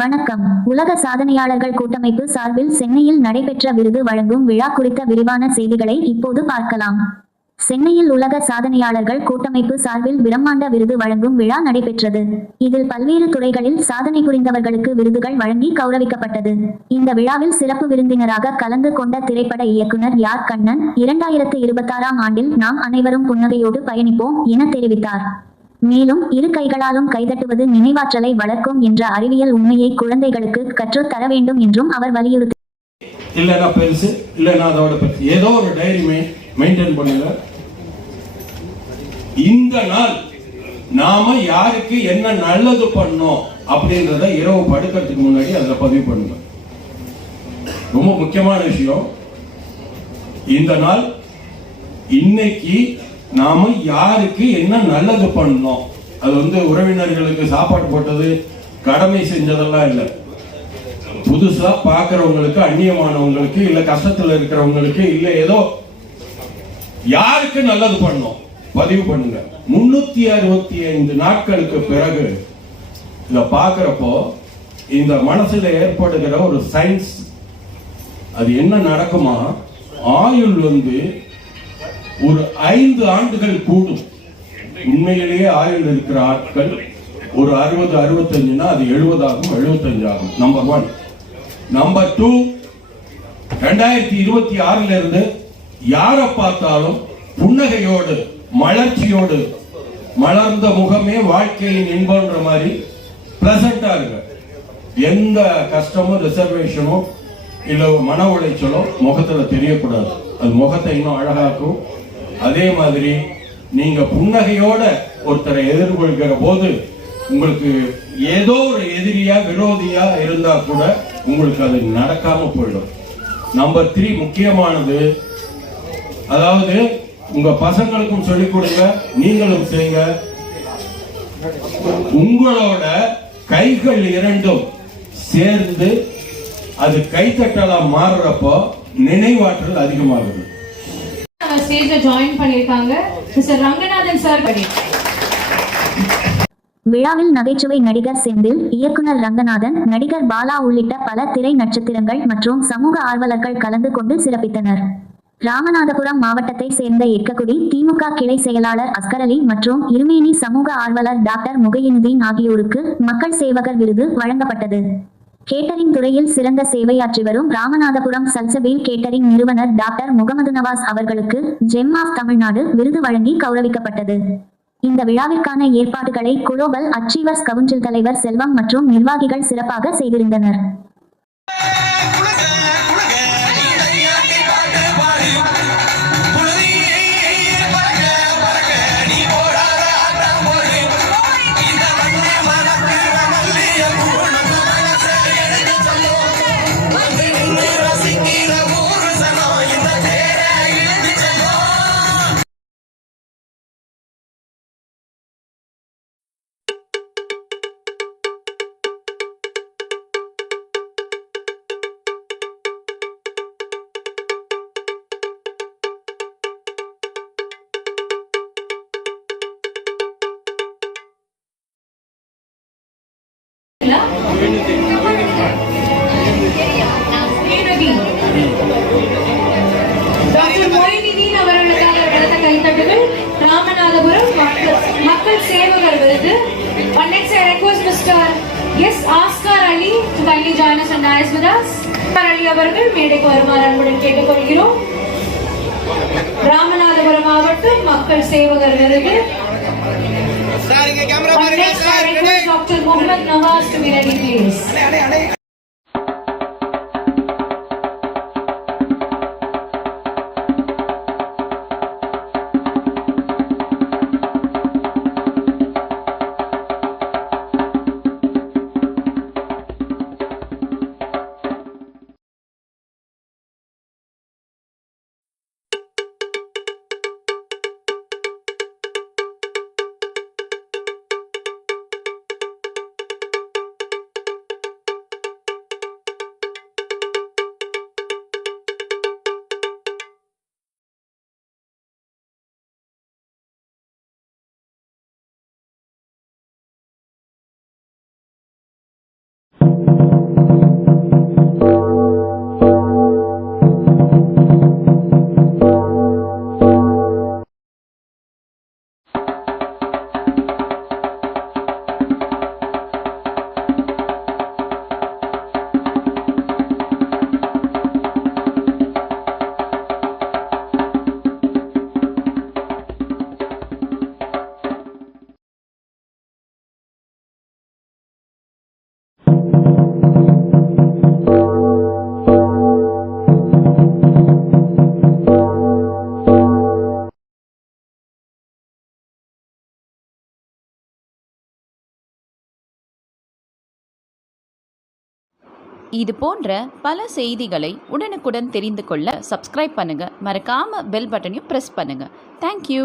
வணக்கம். உலக சாதனையாளர்கள் கூட்டமைப்பு சார்பில் சென்னையில் நடைபெற்ற விருது வழங்கும் விழா குறித்த விரிவான செய்திகளை இப்போது பார்க்கலாம். சென்னையில் உலக சாதனையாளர்கள் கூட்டமைப்பு சார்பில் பிரம்மாண்ட விருது வழங்கும் விழா நடைபெற்றது. இதில் பல்வேறு துறைகளில் சாதனை புரிந்தவர்களுக்கு விருதுகள் வழங்கி கௌரவிக்கப்பட்டது. இந்த விழாவில் சிறப்பு விருந்தினராக கலந்து கொண்ட திரைப்பட இயக்குனர் யார் கண்ணன், 2026ஆம் ஆண்டில் நாம் அனைவரும் புன்னகையோடு பயணிப்போம் என தெரிவித்தார். மேலும் இரு கைகளாலும் கைதட்டுவது நினைவாற்றலை வளர்க்கும் என்ற அறிவியல் உண்மையை குழந்தைகளுக்கு கற்றுத் தர வேண்டும் என்றும் அவர் வலியுறுத்தி இல்லைன்னா பெருசு இல்லைன்னா அதோட பெருசு ஏதோ ஒரு டைரி மெயின்டைன் பண்ணுங்க. இந்த நாள் நாம யாருக்கு என்ன நல்லது பண்ணோம் அப்படின்றத இரவு படுக்கிறதுக்கு முன்னாடி அதுல பதிவு பண்ணுங்க. ரொம்ப முக்கியமான விஷயம். இந்த நாள் இன்னைக்கு நாம யாருக்கு என்ன நல்லது பண்ணோம், அது உறவினர்களுக்கு சாப்பாடு போட்டது கடமை செஞ்சதெல்லாம் இல்லை. புதுசா பாக்குறவங்களுக்கு, அந்நியமானவங்களுக்கு, இல்ல கஷ்டத்துல இருக்கிறவங்களுக்கு, இல்ல ஏதோ யாருக்கு நல்லது பண்ணோம் பதிவு பண்ணுங்க. 365 நாட்களுக்கு பிறகு இத பாக்குறப்போ இந்த மனசுல ஏற்படுகிற ஒரு சயின்ஸ், அது என்ன நடக்குமா, ஆயுள் ஒரு 5 ஆண்டுகள் கூடும். உண்மையிலேயே ஆயுள் இருக்கிற ஆட்கள் ஒரு 60-65னா அது 70 ஆகும், 75 ஆகும். நம்பர் 1. நம்பர் 2, 2026ல இருந்து யாரை பார்த்தாலும் புன்னகையோடு, மலர்ச்சியோடு, மலர்ந்த முகமே வாழ்க்கையின் இன்பம்ன்ற மாதிரி பிளசண்டா இருக்கு. எந்த கஷ்டமும், ரிசர்வேஷனும் இல்ல மன உளைச்சலோ முகத்துல தெரியக்கூடாது. அது முகத்தை இன்னும் அழகாக்கும். அதே மாதிரி நீங்க புன்னகையோட ஒருத்தரை எதிர்கொள்கிற போது உங்களுக்கு ஏதோ ஒரு எதிரியா விரோதியா இருந்தா கூட உங்களுக்கு அது நடக்காம போயிடும். நம்பர் 3 முக்கியமானது, அதாவது உங்க பசங்களுக்கும் சொல்லிக் கொடுங்க, நீங்களும் செய்யுங்க. உங்களோட கைகள் இரண்டும் சேர்ந்து அது கைத்தட்டலா மாறுறப்போ நினைவாற்றல் அதிகமாகுது. ஸ்டேஜ்ல ஜாயின் பண்ணிருக்காங்க மிஸ்டர் ரங்கநாதன் சார். விழாவில் நகைச்சுவை நடிகர் செந்தில், இயக்குனர் ரங்கநாதன், நடிகர் பாலா உள்ளிட்ட பல திரை நட்சத்திரங்கள் மற்றும் சமூக ஆர்வலர்கள் கலந்து கொண்டு சிறப்பித்தனர். ராமநாதபுரம் மாவட்டத்தை சேர்ந்த எக்கக்குடி திமுக கிளை செயலாளர் அஸ்கர் அலி மற்றும் இருமேனி சமூக ஆர்வலர் டாக்டர் முகையினுதீன் ஆகியோருக்கு மக்கள் சேவகர் விருது வழங்கப்பட்டது. கேட்டரிங் துறையில் சிறந்த சேவையாற்றி வரும் ராமநாதபுரம் சல்சபீல் கேட்டரிங் நிறுவனர் டாக்டர் முகமது நவாஸ் அவர்களுக்கு ஜெம் ஆஃப் தமிழ்நாடு விருது வழங்கி கௌரவிக்கப்பட்டது. இந்த விழாவிற்கான ஏற்பாடுகளை குளோபல் அச்சீவர்ஸ் கவுன்சில் தலைவர் செல்வம் மற்றும் நிர்வாகிகள் சிறப்பாக செய்திருந்தனர். டாக்டர் மொய்னுதீன் அவர்களுக்காக நடந்த கைத்தட்டுகள் ராமநாதபுரம் மக்கள் சேவகர் விருது. Next I request Mr. S. Askar Ali to kindly join us and dance with us. Ali அவர்கள் மேடைக்கு வருமாறு அன்புடன் கேட்டுக்கொள்கிறோம். ராமநாதபுரம் மாவட்டம் மக்கள் சேவகர் விருது. Next I request Dr. Muhammad Nawaz to be ready please. இது போன்ற பல செய்திகளை உடனுக்குடன் தெரிந்து கொள்ள சப்ஸ்கிரைப் பண்ணுங்க. மறக்காம பெல் பட்டனையும் பிரஸ் பண்ணுங்க. தேங்க்யூ.